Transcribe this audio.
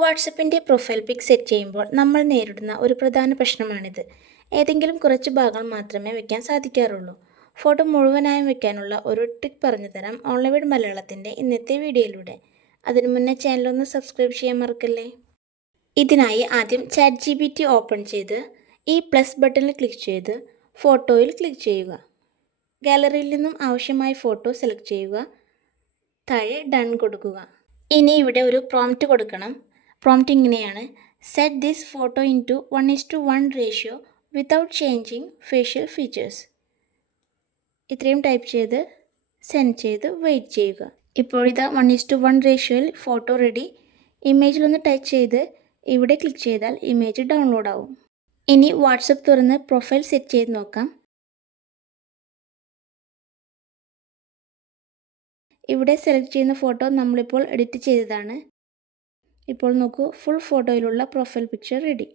വാട്സപ്പിൻ്റെ profile pic set ചെയ്യുമ്പോൾ നമ്മൾ നേരിടുന്ന ഒരു പ്രധാന പ്രശ്നമാണിത്. ഏതെങ്കിലും കുറച്ച് ഭാഗങ്ങൾ മാത്രമേ വയ്ക്കാൻ സാധിക്കാറുള്ളൂ. ഫോട്ടോ മുഴുവനായും വയ്ക്കാനുള്ള ഒരു ട്രിക്ക് പറഞ്ഞുതരാം ഓൺലൈൻ മലയാളത്തിൻ്റെ ഇന്നത്തെ വീഡിയോയിലൂടെ. അതിനു മുന്നേ ചാനലൊന്ന് സബ്സ്ക്രൈബ് ചെയ്യാൻ മറക്കല്ലേ. ഇതിനായി ആദ്യം ChatGPT ഓപ്പൺ ചെയ്ത് ഈ പ്ലസ് ബട്ടണിൽ ക്ലിക്ക് ചെയ്ത് ഫോട്ടോയിൽ ക്ലിക്ക് ചെയ്യുക. ഗാലറിയിൽ നിന്നും ആവശ്യമായ ഫോട്ടോ സെലക്ട് ചെയ്യുക. താഴെ ഡൺ കൊടുക്കുക. ഇനി ഇവിടെ ഒരു പ്രോംപ്റ്റ് കൊടുക്കണം. പ്രോംപ്റ്റ് ഇങ്ങനെയാണ്: set this photo into 1:1 ratio without changing facial features. ഇത്രയും ടൈപ്പ് ചെയ്ത് സെൻഡ് ചെയ്ത് വെയിറ്റ് ചെയ്യുക. ഇപ്പോൾ ഇതാ 1:1 റേഷ്യോയിൽ ഫോട്ടോ റെഡി. ഇമേജിലൊന്ന് ടച്ച് ചെയ്ത് ഇവിടെ ക്ലിക്ക് ചെയ്താൽ ഇമേജ് ഡൗൺലോഡ് ആവും. ഇനി വാട്സപ്പ് തുറന്ന് പ്രൊഫൈൽ സെറ്റ് ചെയ്ത് നോക്കാം. ഇവിടെ സെലക്ട് ചെയ്യുന്ന ഫോട്ടോ നമ്മളിപ്പോൾ എഡിറ്റ് ചെയ്തതാണ്. ഇപ്പോൾ നോക്കൂ, ഫുൾ ഫോട്ടോയിലുള്ള പ്രൊഫൈൽ പിക്ചർ റെഡി.